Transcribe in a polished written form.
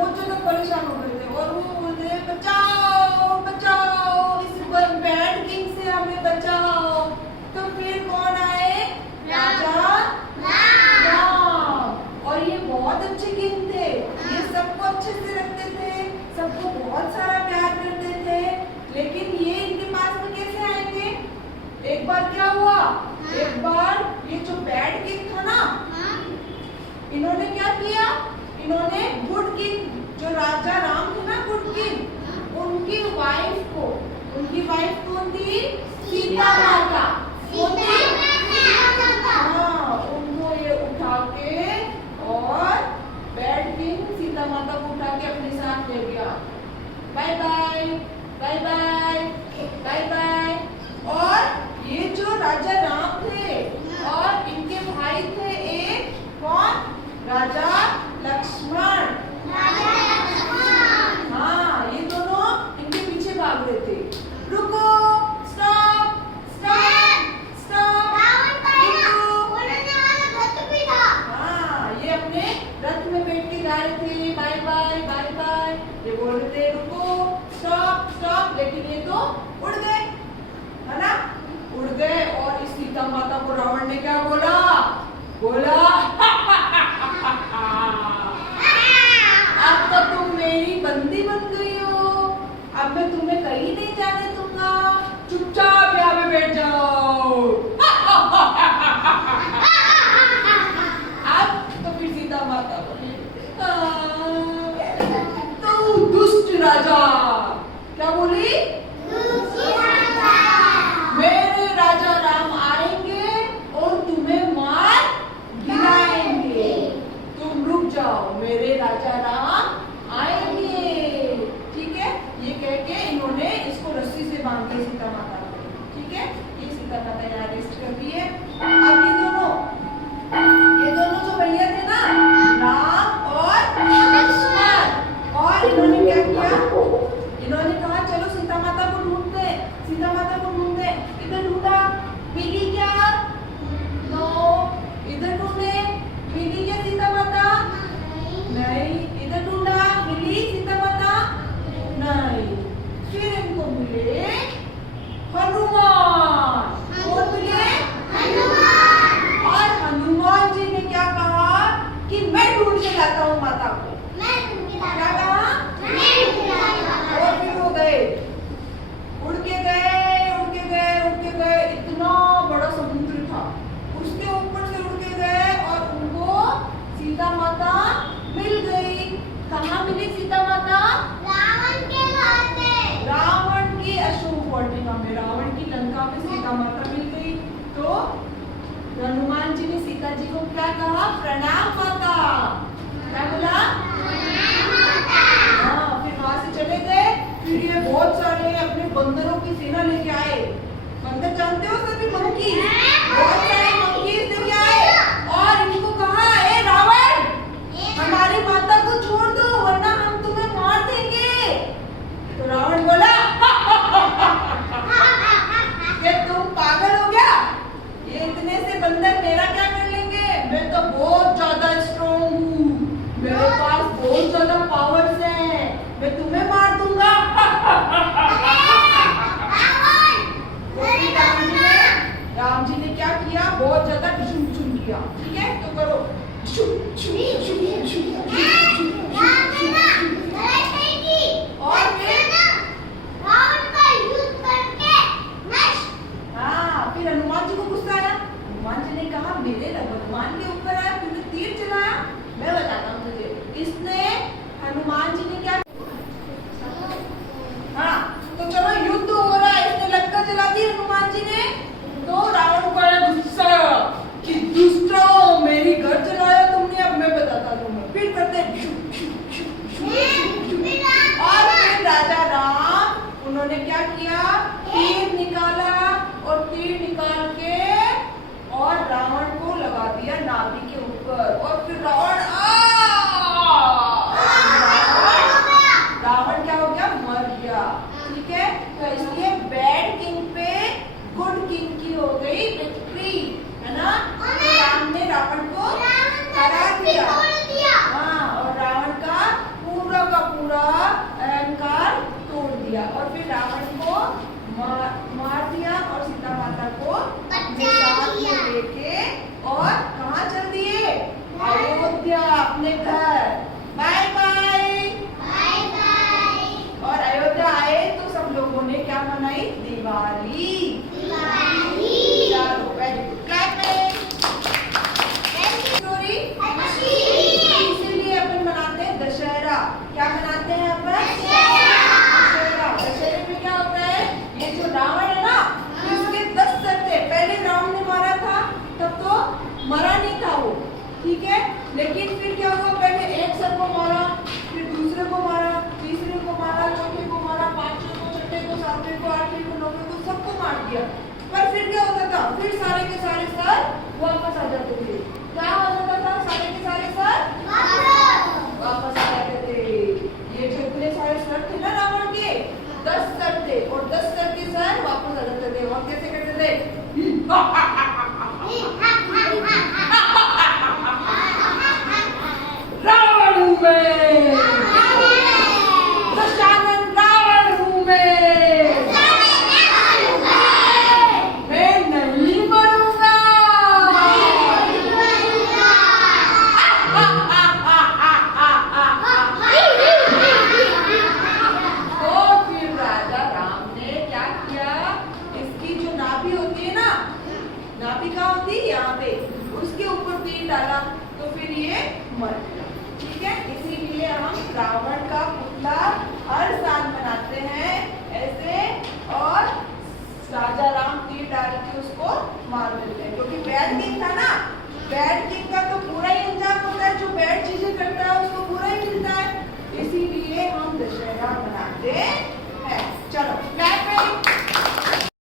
बहुत ज्यादा परेशान हो गए थे और वो बोलते हैं बचाओ बचाओ, इस बैड किंग से हमें बचाओ। तो फिर कौन आए? राजा राम। और ये बहुत अच्छे किंग थे, ये सबको अच्छे से रखते थे, सबको बहुत सारा प्यार करते थे। लेकिन ये इनके पास में कैसे आएंगे? एक बार क्या हुआ, एक बार ये जो बैड किंग था ना, इन्होंने क्या किया, इन्होंने गुड किंग जो राजा राम थे ना, गुड किंग, उनकी वाइफ कौन थी? सीता माता। हाँ, उनको ये उठा के और बैड किंग सीता माता को उठा के अपने साथ ले गया। Bye bye bye bye bye bye. और ये जो राजा राम थे और इनके भाई थे एक कौन? राजा लक्ष्मण। हाँ, ये दोनों इनके पीछे भाग रहे थे। रुको, स्टॉप स्टॉप स्टॉप। हाँ, ये अपने रथ में बैठ के गा रहे थे बाय बाय बाय बाय। ये बोल रहे थे रुको, स्टॉप स्टॉप, लेकिन ये तो उड़ गए, है ना? उड़ गए। और इस सीता माता को रावण ने क्या बोला? अब तो तुम मेरी बंदी बन गई हो, अब मैं तुम्हें कहीं नहीं जाने दूंगा, चुपचाप यहाँ पे बैठ जाओ। अब तो फिर सीता माता बोली तो दुष्ट राजा, क्या बोली? मेरे राजा राम आएंगे और तुम्हें मार गिराएंगे, तुम रुक जाओ, मेरे राजा राम आएंगे। ठीक है, ये कह के इन्होंने इसको रस्सी से बांध दिया सीता माता को। ठीक है, ये सीता माता यहाँ रेस्ट कर दी है। अब ये दोनों जो भैया थे ना, राम और लक्ष्मण, और इन्होंने क्या किया? इन्होंने कहा चलो सीता माता को ढूंढते, सीता माता को ढूंढते। इधर ढूंढा, मिली क्या? नो। इधर ढूंढे, मिली क्या सीता माता? नहीं। इधर ढूंढा, मिली सीता माता? नहीं। फिर इनको मिले हनुमान। कौन मिले? हनुमान। और हनुमान जी ने क्या कहा कि मैं ढूंढ के लाता हूँ माता को। क्या कहा? और फिर वो गए, उड़ के गए, उड़ के गए, उड़ के गए। इतना बड़ा समुद्र था, उसके ऊपर से उड़ के गए और उनको सीता माता मिल गई। कहाँ मिली सीता माता? रावण की अशोक वाटिका में, रावण की लंका में सीता माता मिल गई। तो हनुमान जी ने सीता जी को क्या कहा? प्रणाम माता। क्या बोला? हाँ, फिर वहां से चले गए। फिर ये बहुत सारे अपने बंदरों की सेना लेके आए। बंदर जानते हो सभी, मंकी, बहुत सारे मंकीज लेके आए और इनको कहा ए रावण, हमारी माता को छोड़ दो वरना हम तुम्हें मार देंगे। तो रावण बोला कि तुम पागल हो गया, ये इतने से बंदर मेरा क्या कर लेंगे? मैं तो बहुत ज्यादा स्ट्रॉन्ग हूँ, मेरे पास गया। पर फिर क्या होता था, फिर सारे के सारे सर वापस आ जाते थे। क्या हो जाता था, सारे के सारे सर वापस आ जाते थे। ये जो इतने सारे सर थे ना रावण के, 10 सर थे और 10 सर के सर वापस आ जाते थे। और कैसे करते थे, रावण हूँ मैं, दशानन रावण हूँ मैं नहीं मरूंगा। तो फिर राजा राम ने क्या किया, इसकी जो नाभि होती है ना, नाभि कहाँ होती है, यहाँ पे, उसके ऊपर तीर डाला तो फिर ये मर गया। ठीक है, इसीलिए हम रावण